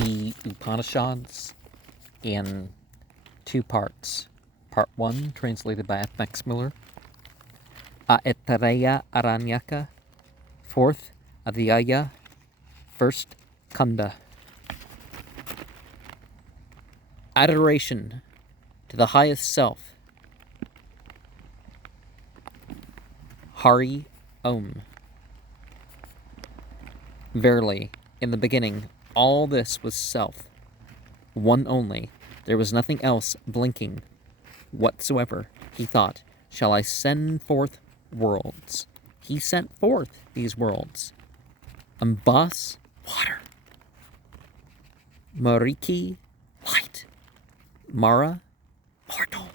the Upanishads in two parts. Part 1, translated by F. Muller, Aitareya Aranyaka, 4th Adhyaya, 1st Kanda. Adoration to the highest self. Hari Om. Verily, in the beginning, all this was self, one only. There was nothing else blinking whatsoever. He thought, shall I send forth worlds? He sent forth these worlds. Ambas, water. Mariki, light. Mara, mortal.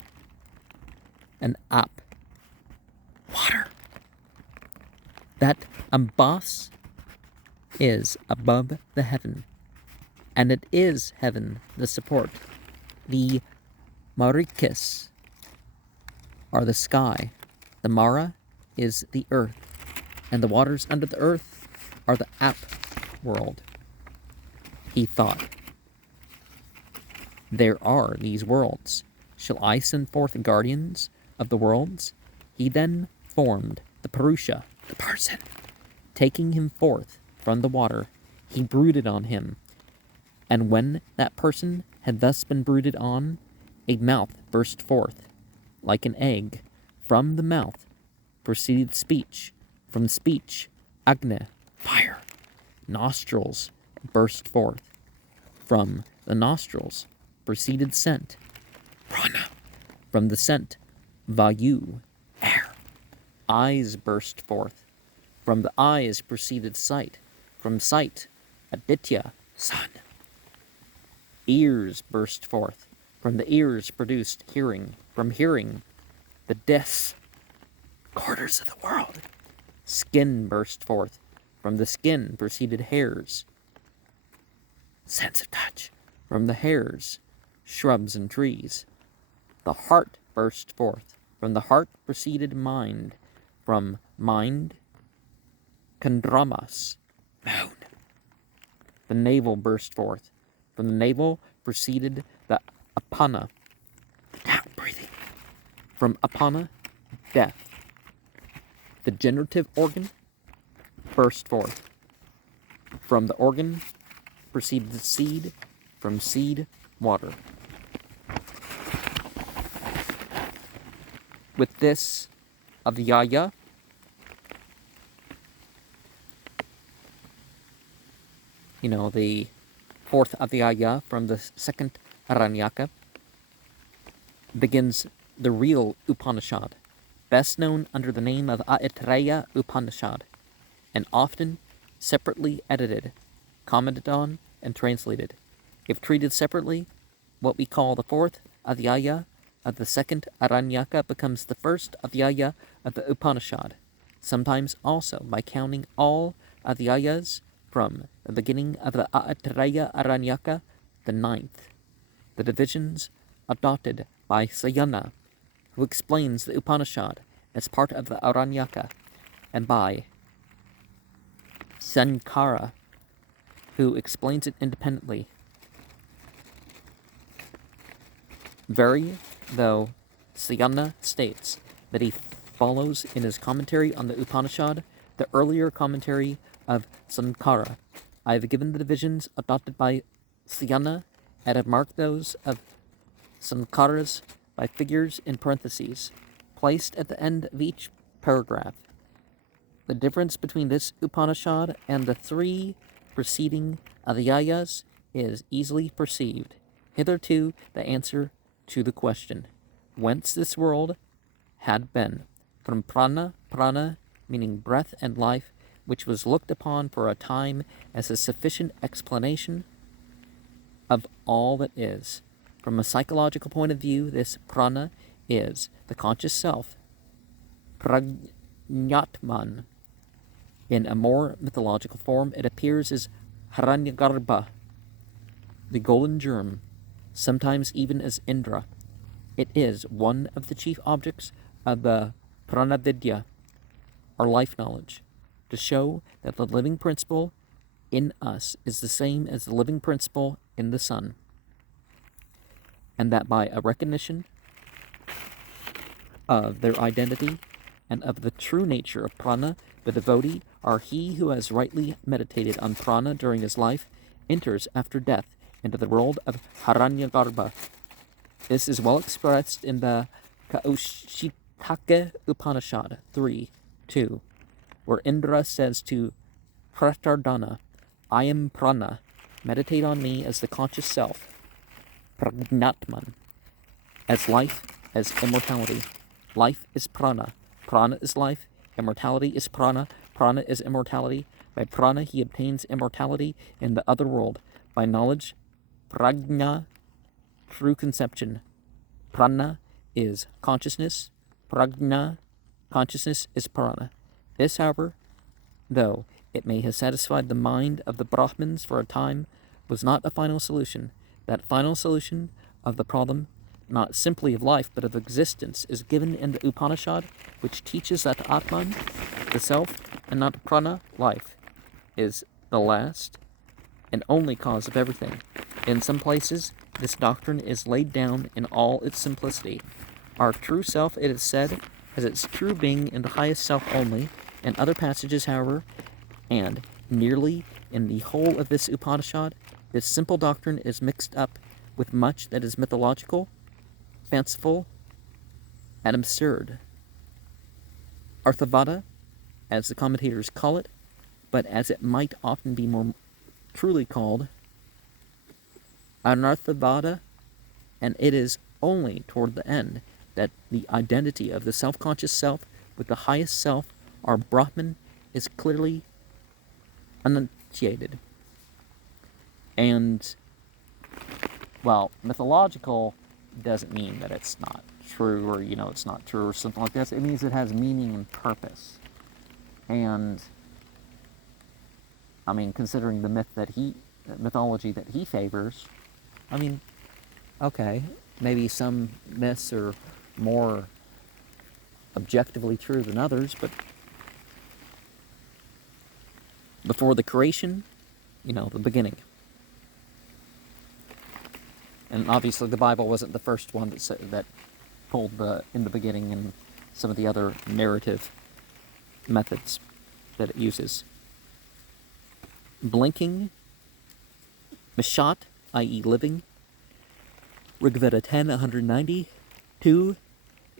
And Ap, water. That Ambas is above the heaven, and it is heaven the support. The Marikis are the sky, the Mara is the earth, and the waters under the earth are the Ap world. He thought, there are these worlds. Shall I send forth guardians of the worlds? He then formed the Purusha, the person. Taking him forth from the water, he brooded on him. And when that person had thus been brooded on, a mouth burst forth, like an egg. From the mouth proceeded speech. From speech, Agne, fire. Nostrils burst forth. From the nostrils proceeded scent, Prana. From the scent, Vayu, air. Eyes burst forth. From the eyes proceeded sight. From sight, Aditya, sun. Ears burst forth. From the ears produced hearing. From hearing, the deaf quarters of the world. Skin burst forth. From the skin proceeded hairs. Sense of touch. From the hairs, shrubs and trees. The heart burst forth. From the heart proceeded mind. From mind, Kandramas, moon. The navel burst forth. From the navel proceeded the Apana, down breathing. From Apana, death. The generative organ burst forth. From the organ proceeded the seed. From seed, water. With this, Adhyaya, the 4th Adhyaya from the 2nd Aranyaka, begins the real Upanishad, best known under the name of Aitareya Upanishad, and often separately edited, commented on, and translated. If treated separately, what we call the 4th Adhyaya of the 2nd Aranyaka becomes the 1st Adhyaya of the Upanishad, sometimes also by counting all Adhyayas from the beginning of the Aitareya Aranyaka, the 9th. The divisions adopted by Sayana, who explains the Upanishad as part of the Aranyaka, and by Sankara, who explains it independently, vary, though Sayana states that he follows in his commentary on the Upanishad the earlier commentary of Sankara. I have given the divisions adopted by Sayana and have marked those of Sankara's by figures in parentheses, placed at the end of each paragraph. The difference between this Upanishad and the 3 preceding Adhyayas is easily perceived. Hitherto, the answer to the question, whence this world had been, from prana, meaning breath and life, which was looked upon for a time as a sufficient explanation of all that is. From a psychological point of view, this prana is the conscious self, prajnatman. In a more mythological form, it appears as Hiranyagarbha, the golden germ, sometimes even as Indra. It is one of the chief objects of the Pranavidya, or life knowledge, to show that the living principle in us is the same as the living principle in the sun, and that by a recognition of their identity and of the true nature of prana, the devotee, or he who has rightly meditated on prana during his life, enters after death into the world of Hiranyagarbha. This is well expressed in the Kaushitake Upanishad 3:2, where Indra says to Pratardana, I am prana, meditate on me as the conscious self, pragnatman, as life, as immortality. Life is prana, prana is life, immortality is prana, prana is immortality. By prana he obtains immortality in the other world. By knowledge, prajna, true conception. Prana is consciousness, prajna, consciousness is prana. This, however, though it may have satisfied the mind of the Brahmins for a time, was not a final solution. That final solution of the problem, not simply of life, but of existence, is given in the Upanishad, which teaches that Atman, the self, and not prana, life, is the last and only cause of everything. In some places, this doctrine is laid down in all its simplicity. Our true self, it is said, has its true being in the highest self only. In other passages, however, and nearly in the whole of this Upanishad, this simple doctrine is mixed up with much that is mythological, fanciful, and absurd. Arthavada, as the commentators call it, but as it might often be more truly called, Anarthavada, and it is only toward the end that the identity of the self-conscious self with the highest self, our Brahman, is clearly enunciated. And, well, mythological doesn't mean that it's not true or, it's not true or something like that. It means it has meaning and purpose. And, considering the mythology that he favors, okay, maybe some myths are more objectively true than others, but before the creation, the beginning. And obviously the Bible wasn't the first one that told in the beginning and some of the other narrative methods that it uses. Blinking, Mishat, i.e. living, Rigveda 10, 192,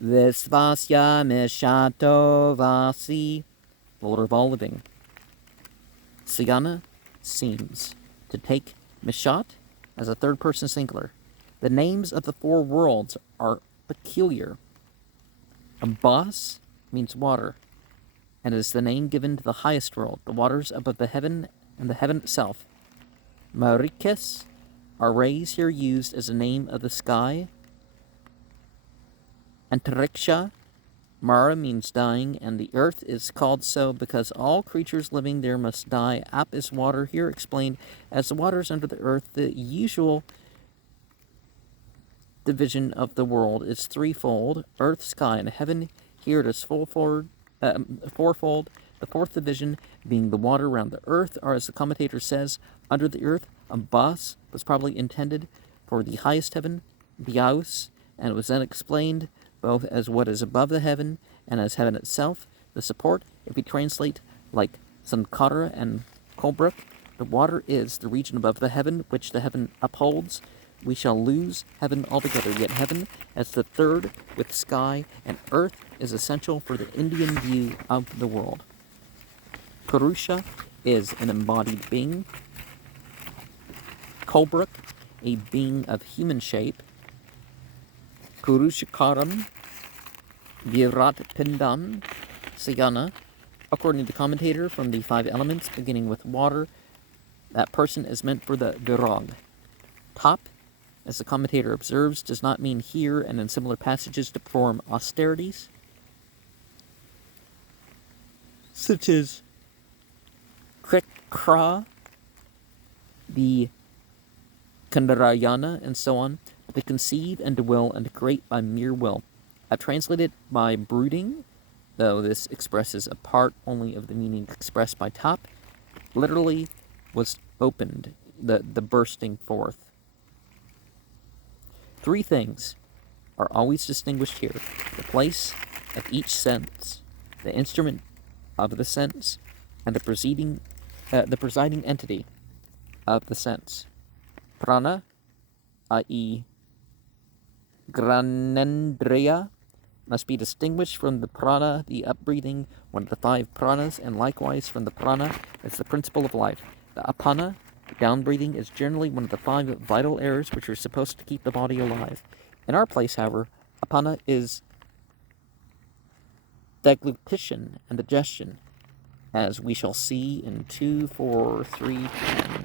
Visvasya Mishato Vasi, Lord of all living. Sayana seems to take Mishat as a third-person singular. The names of the four worlds are peculiar. Abbas means water, and is the name given to the highest world, the waters above the heaven and the heaven itself. Marikes are rays here used as a name of the sky. Antariksha, Mara means dying, and the earth is called so because all creatures living there must die. Ap is water, here explained as the waters under the earth. The usual division of the world is threefold: earth, sky, and heaven. Here it is fourfold. The fourth division being the water around the earth, or as the commentator says, under the earth. Abbas was probably intended for the highest heaven, Biaus, and it was then explained both as what is above the heaven and as heaven itself. The support, if we translate like Sankara and Kolbrook, the water is the region above the heaven which the heaven upholds. We shall lose heaven altogether, yet heaven, as the third with sky and earth, is essential for the Indian view of the world. Purusha is an embodied being. Kolbrook, a being of human shape. Purushakaram, Virat Pindam, Sayana, according to the commentator, from the five elements, beginning with water, that person is meant for the Virag. Top, as the commentator observes, does not mean here and in similar passages to perform austerities, such as Krikra, the Kandarayana, and so on, to conceive and to will and to create by mere will. I've translated by brooding, though this expresses a part only of the meaning expressed by Top. Literally, was opened, the bursting forth. Three things are always distinguished here: the place of each sense, the instrument of the sense, and the presiding entity of the sense. Prana, i.e., Granendriya, must be distinguished from the prana, the upbreathing, one of the five pranas, and likewise from the prana as the principle of life. The apana, downbreathing, is generally one of the five vital airs which are supposed to keep the body alive. In our place, however, apana is deglutition and digestion, as we shall see in 2, 4, 3, 10.